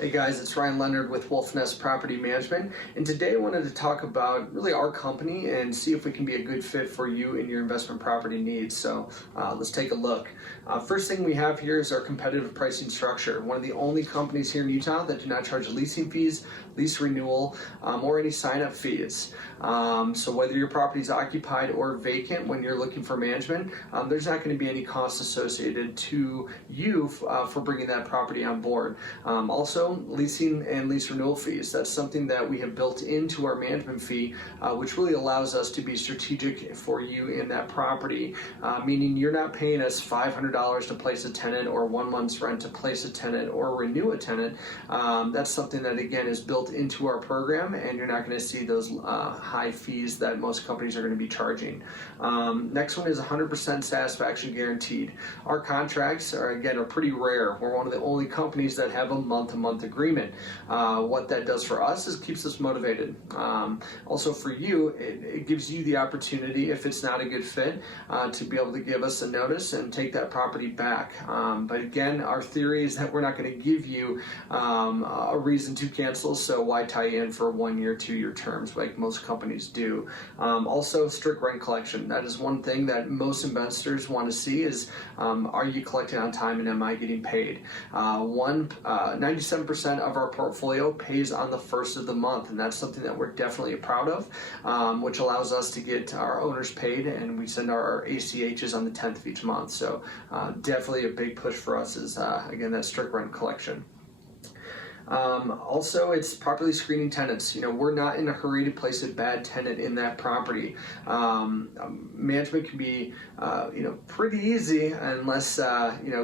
Hey guys, it's Ryan Leonard with Wolfnest Property Management, and today I wanted to talk about really our company and see if we can be a good fit for you and your investment property needs. So let's take a look. First thing we have here is our competitive pricing structure. One of the only companies here in Utah that do not charge leasing fees, lease renewal, or any sign-up fees. So whether your property is occupied or vacant when you're looking for management, there's not going to be any cost associated to you for bringing that property on board. Also, leasing and lease renewal fees. That's something that we have built into our management fee, which really allows us to be strategic for you in that property, meaning you're not paying us $500 to place a tenant or 1 month's rent to place a tenant or renew a tenant. That's something that, again, is built into our program, and you're not going to see those high fees that most companies are going to be charging. Next one is 100% satisfaction guaranteed. Our contracts are pretty rare. We're one of the only companies that have a month-to-month agreement. What that does for us is keeps us motivated. Also for you, it gives you the opportunity, if it's not a good fit, to be able to give us a notice and take that property back. But again, our theory is that we're not going to give you a reason to cancel, so why tie you in for 1 year, 2 year terms like most companies do. Also, strict rent collection. That is one thing that most investors want to see is, are you collecting on time and am I getting paid? 97% of our portfolio pays on the first of the month, and that's something that we're definitely proud of, which allows us to get our owners paid, and we send our ACHs on the 10th of each month. So definitely a big push for us is, again, that strict rent collection. Also, it's properly screening tenants. We're not in a hurry to place a bad tenant in that property. Management can be, pretty easy unless,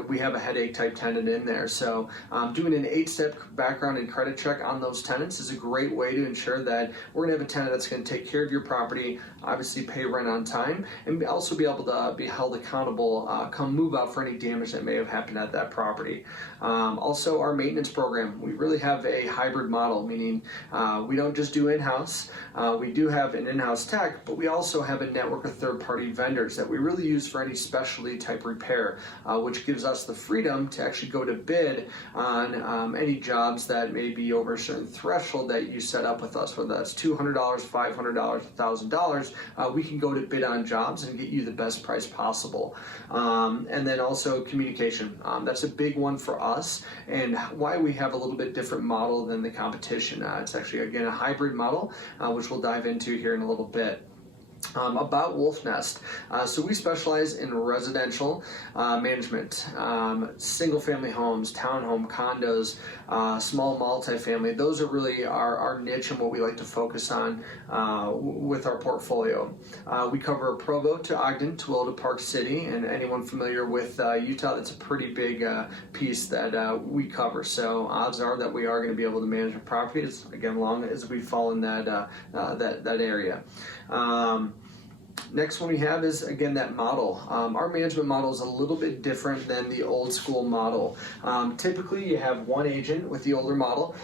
we have a headache type tenant in there. So doing an 8-step background and credit check on those tenants is a great way to ensure that we're going to have a tenant that's going to take care of your property, obviously pay rent on time, and also be able to be held accountable come move out for any damage that may have happened at that property. Also, our maintenance program. We really have a hybrid model, meaning we don't just do in-house. We do have an in-house tech, but we also have a network of third-party vendors that we really use for any specialty type repair, which gives us the freedom to actually go to bid on any jobs that may be over a certain threshold that you set up with us, whether that's $200, $500, $1,000. We can go to bid on jobs and get you the best price possible. And then also communication. That's a big one for us, and why we have a little bit different model than the competition. It's actually, again, a hybrid model, which we'll dive into here in a little bit. About Wolfnest. So we specialize in residential management, single family homes, townhome, condos, small multifamily. Those are really our niche and what we like to focus on with our portfolio. We cover Provo to Ogden, Tooele to Park City, and anyone familiar with Utah, that's a pretty big piece that we cover. So odds are that we are going to be able to manage a property, as long as we fall in that area. Next one we have is, again, that model. Our management model is a little bit different than the old school model. Typically, you have one agent with the older model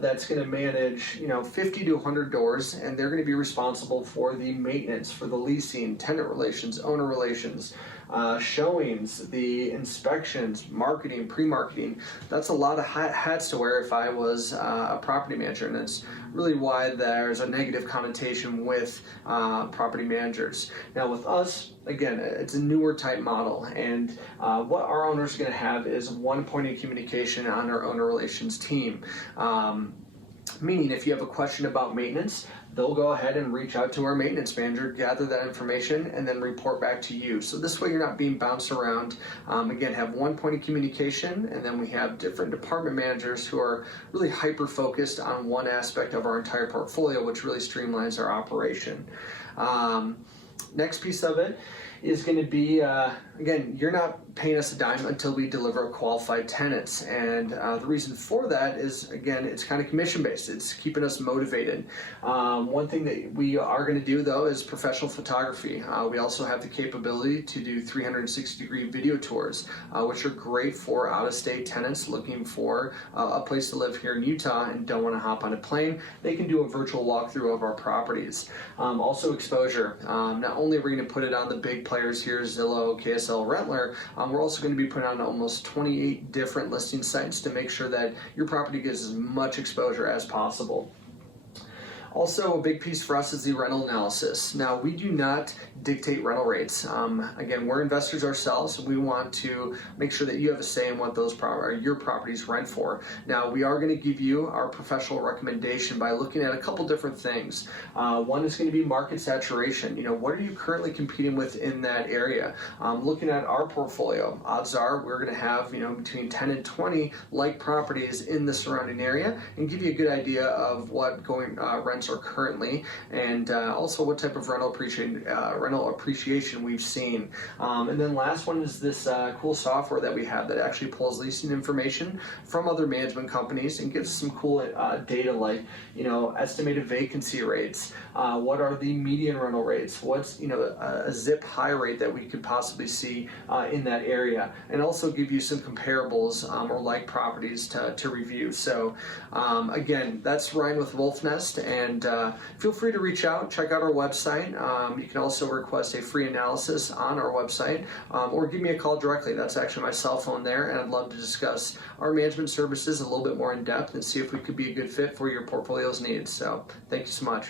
that's going to manage 50 to 100 doors, and they're going to be responsible for the maintenance, for the leasing, tenant relations, owner relations, showings, the inspections, marketing, pre-marketing. That's a lot of hats to wear if I was a property manager, and it's really why there's a negative connotation with property managers. Now with us, again, it's a newer type model, and what our owners are going to have is one point of communication on our owner relations team. Meaning, if you have a question about maintenance, they'll go ahead and reach out to our maintenance manager, gather that information, and then report back to you. So this way you're not being bounced around. Again, have one point of communication, and then we have different department managers who are really hyper-focused on one aspect of our entire portfolio, which really streamlines our operation. Next piece of it is going to be, again, you're not paying us a dime until we deliver qualified tenants. And the reason for that is, again, it's kind of commission-based. It's keeping us motivated. One thing that we are going to do, though, is professional photography. We also have the capability to do 360-degree video tours, which are great for out-of-state tenants looking for a place to live here in Utah and don't want to hop on a plane. They can do a virtual walkthrough of our properties. Also exposure. Not only are we going to put it on the big players here, Zillow, KSL, Rentler, we're also going to be putting on almost 28 different listing sites to make sure that your property gets as much exposure as possible. Also, a big piece for us is the rental analysis. Now, we do not dictate rental rates. Again, we're investors ourselves, and we want to make sure that you have a say in what your properties rent for. Now, we are going to give you our professional recommendation by looking at a couple different things. One is going to be market saturation. What are you currently competing with in that area? Looking at our portfolio, odds are we're going to have between 10 and 20 like properties in the surrounding area, and give you a good idea of what rents are currently, and also what type of rental appreciation we've seen. And then last one is this cool software that we have that actually pulls leasing information from other management companies and gives us some cool data like estimated vacancy rates, what are the median rental rates, what's a zip high rate that we could possibly see in that area, and also give you some comparables or like properties to review. So again, that's Ryan with Wolfnest, and feel free to reach out, check out our website. You can also request a free analysis on our website, or give me a call directly. That's actually my cell phone there, and I'd love to discuss our management services a little bit more in depth and see if we could be a good fit for your portfolio's needs. So thank you so much.